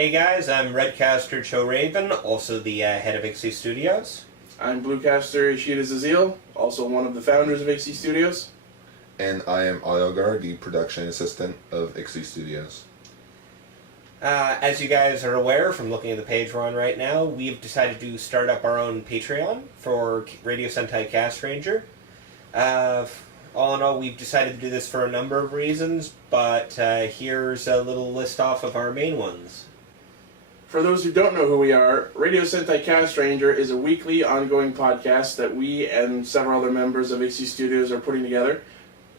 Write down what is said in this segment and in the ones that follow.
Hey guys, I'm Redcaster Cho Raven, also the head of IXI Studios. I'm Bluecaster Ishida Zazil, also one of the founders of IXI Studios. And I am Autogar, the production assistant of IXI Studios. As you guys are aware from looking at the page we're on right now, we've decided to start up our own Patreon for Radio Sentai Castranger. All in all, we've decided to do this for a number of reasons, but here's a little list off of our main ones. For those who don't know who we are, Radio Sentai Castranger is a weekly ongoing podcast that we and several other members of IXI Studios are putting together.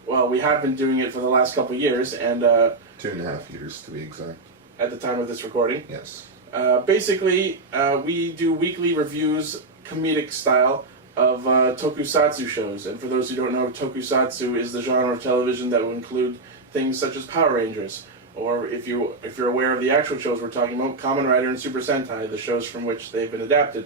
Well, we have been doing it for the last couple of years, and 2.5 years to be exact. At the time of this recording. Yes. Basically, we do weekly reviews, comedic style, of tokusatsu shows. And for those who don't know, tokusatsu is the genre of television that will include things such as Power Rangers, or if you're aware of the actual shows we're talking about, Kamen Rider and Super Sentai, the shows from which they've been adapted.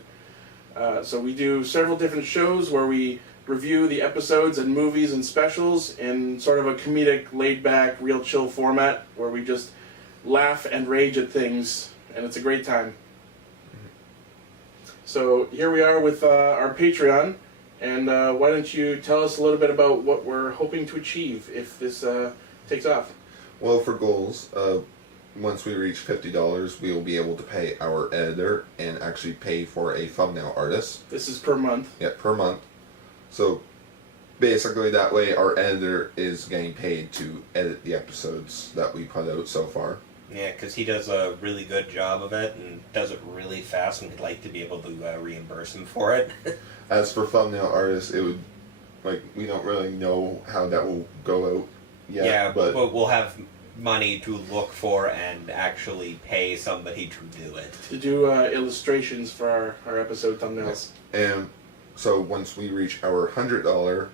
So we do several different shows where we review the episodes and movies and specials in sort of a comedic, laid-back, real chill format where we just laugh and rage at things, and it's a great time. So here we are with our Patreon, and why don't you tell us a little bit about what we're hoping to achieve if this takes off? Well, for goals, once we reach $50, we will be able to pay our editor and actually pay for a thumbnail artist. This is per month. Yeah, per month. So basically that way our editor is getting paid to edit the episodes that we put out so far. Yeah, because he does a really good job of it and does it really fast, and we'd like to be able to reimburse him for it. As for thumbnail artists, it would, we don't really know how that will go out yet. Yeah, but we'll have money to look for and actually pay somebody to do it. To do illustrations for our episode thumbnails. And so once we reach our $100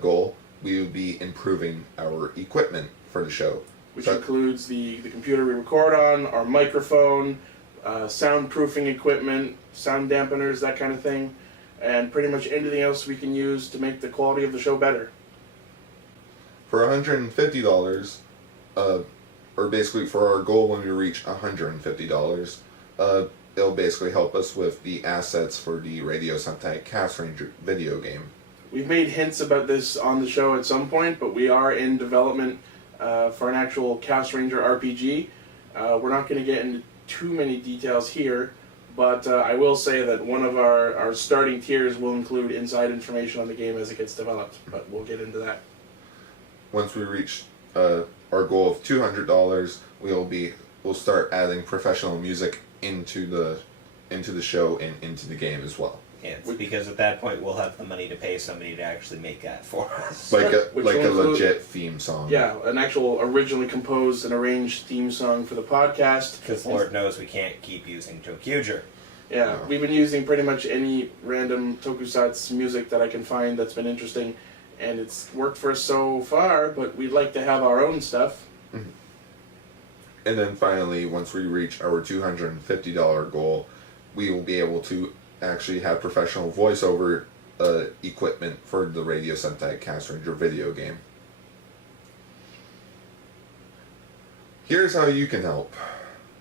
goal, we will be improving our equipment for the show. Which includes the computer we record on, our microphone, soundproofing equipment, sound dampeners, that kind of thing, and pretty much anything else we can use to make the quality of the show better. For $150, or basically for our goal when we reach $150, it'll basically help us with the assets for the Radio Sentai Castranger video game. We've made hints about this on the show at some point, but we are in development for an actual Castranger RPG. We're not going to get into too many details here, but I will say that one of our starting tiers will include inside information on the game as it gets developed, but we'll get into that. Once we reach our goal of $200, we'll start adding professional music into the show and into the game as well. Yeah, it's because at that point we'll have the money to pay somebody to actually make that for us. Like a legit theme song. Yeah, an actual originally composed and arranged theme song for the podcast. Because Lord knows we can't keep using Tokyuger. Yeah, No. We've been using pretty much any random tokusatsu music that I can find that's been interesting, and it's worked for us so far, but we'd like to have our own stuff. Mm-hmm. And then finally, once we reach our $250 goal, we will be able to actually have professional voiceover equipment for the Radio Sentai Castranger video game. Here's how you can help,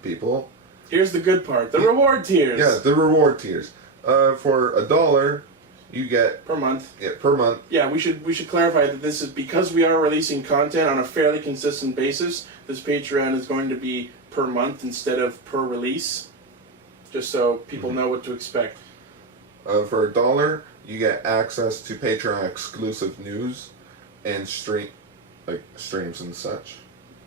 people. Here's the good part, the reward tiers. Yeah, the reward tiers. For $1, you get Per month. Yeah, per month. Yeah, we should clarify that this is because we are releasing content on a fairly consistent basis. This Patreon is going to be per month instead of per release, just so people know what to expect. For $1, you get access to Patreon exclusive news and streams and such.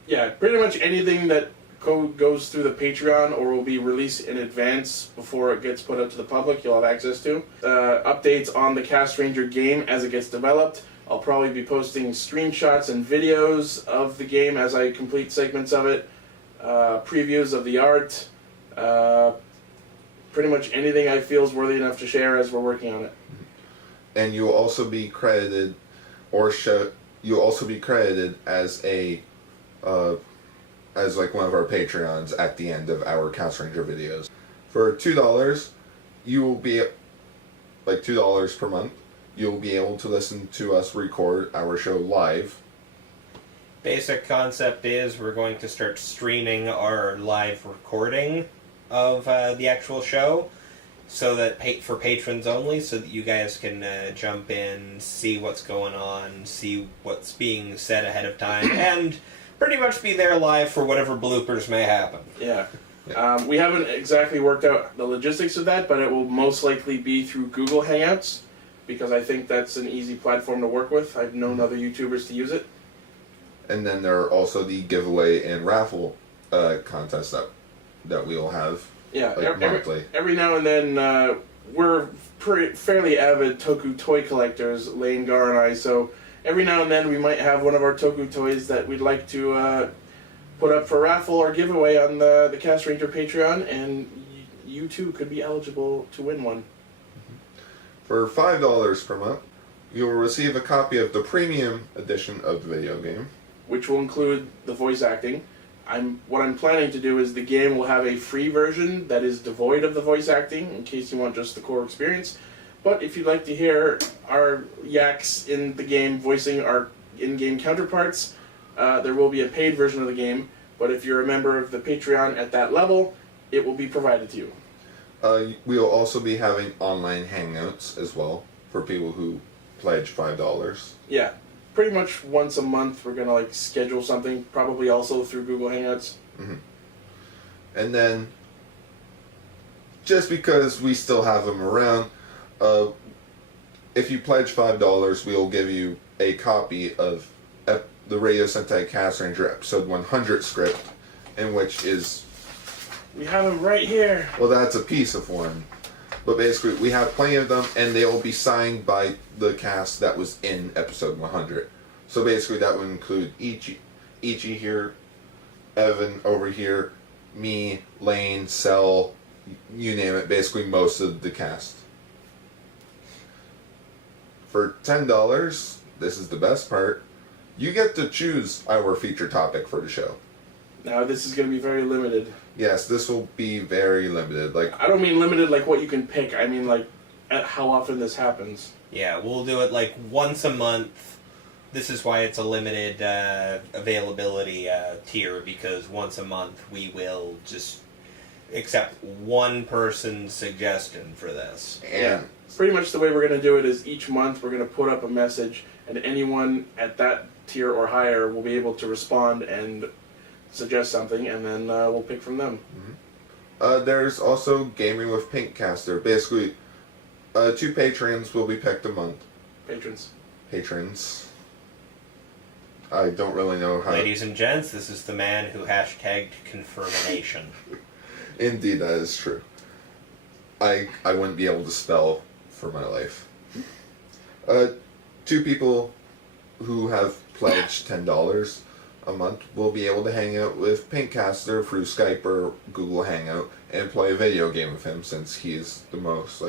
Yeah, pretty much anything that goes through the Patreon or will be released in advance before it gets put out to the public, you'll have access to. Updates on the Castranger game as it gets developed. I'll probably be posting screenshots and videos of the game as I complete segments of it. Previews of the art. Pretty much anything I feel is worthy enough to share as we're working on it. And you'll also be credited, as as one of our Patreons at the end of our Castranger videos. For $2, you will be $2 per month. You'll be able to listen to us record our show live. Basic concept is we're going to start streaming our live recording of the actual show, so that for patrons only, so that you guys can jump in, see what's going on, see what's being said ahead of time, and pretty much be there live for whatever bloopers may happen. Yeah. We haven't exactly worked out the logistics of that, but it will most likely be through Google Hangouts, because I think that's an easy platform to work with. I've known other YouTubers to use it. And then there are also the giveaway and raffle contests that we'll have. Yeah, monthly. Every now and then, we're fairly avid Toku toy collectors, Lane, Gar, and I, so every now and then we might have one of our Toku toys that we'd like to put up for raffle or giveaway on the Castranger Patreon, and you too could be eligible to win one. For $5 per month, you will receive a copy of the premium edition of the video game, which will include the voice acting. What I'm planning to do is the game will have a free version that is devoid of the voice acting, in case you want just the core experience. But if you'd like to hear our yaks in the game voicing our in-game counterparts, there will be a paid version of the game. But if you're a member of the Patreon at that level, it will be provided to you. We will also be having online hangouts as well for people who pledge $5. Yeah. Pretty much once a month we're gonna schedule something, probably also through Google Hangouts. Mm-hmm. And then, just because we still have them around, if you pledge $5, we'll give you a copy of the Radio Sentai Castranger episode 100 script, in which is... We have them right here! Well, that's a piece of one. But basically, we have plenty of them, and they will be signed by the cast that was in episode 100. So basically, that would include Ichi here, Evan over here, me, Lane, Cell, you name it. Basically, most of the cast. For $10, this is the best part. You get to choose our feature topic for the show. Now, this is going to be very limited. Yes, this will be very limited. I don't mean limited like what you can pick. I mean at how often this happens. Yeah, we'll do it once a month. This is why it's a limited availability tier, because once a month we will just accept one person's suggestion for this. And pretty much the way we're going to do it is each month we're going to put up a message, and anyone at that tier or higher will be able to respond and suggest something, and then we'll pick from them. Mm-hmm. There's also Gaming with Pinkcaster. Basically, 2 patrons will be picked a month. Patrons. I don't really know how... Ladies and gents, this is the man who hashtagged confirmation. Indeed, that is true. I wouldn't be able to spell for my life. 2 people who have pledged $10 a month will be able to hang out with Pinkcaster through Skype or Google Hangout and play a video game with him, since he's the most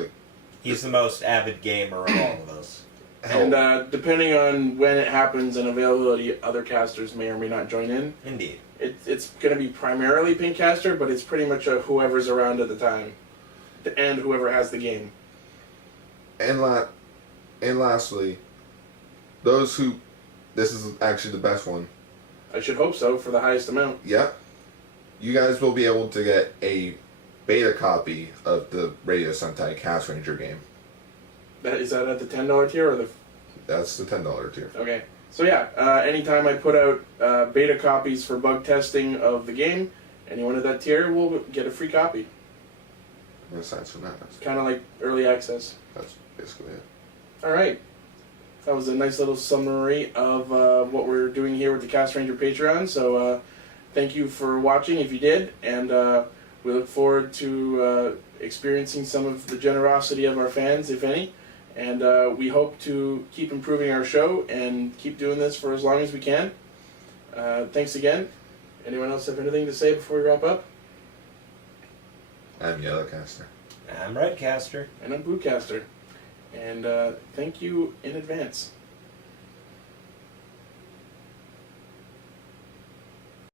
He's the most avid gamer of all of us. And depending on when it happens and availability, other casters may or may not join in. Indeed. It's going to be primarily Pinkcaster, but it's pretty much whoever's around at the time, and whoever has the game. And lastly, those who... This is actually the best one. I should hope so, for the highest amount. Yep. You guys will be able to get a beta copy of the Radio Sentai Castranger game. Is that at the $10 tier or the... That's the $10 tier. Okay. So yeah, anytime I put out beta copies for bug testing of the game, anyone at that tier will get a free copy. And aside from that, that's Kind of like early access. basically it. Alright. That was a nice little summary of what we're doing here with the Castranger Patreon. So thank you for watching if you did, and we look forward to experiencing some of the generosity of our fans, if any. And we hope to keep improving our show and keep doing this for as long as we can. Thanks again. Anyone else have anything to say before we wrap up? I'm Yellowcaster. I'm Redcaster. And I'm Bluecaster. And thank you in advance.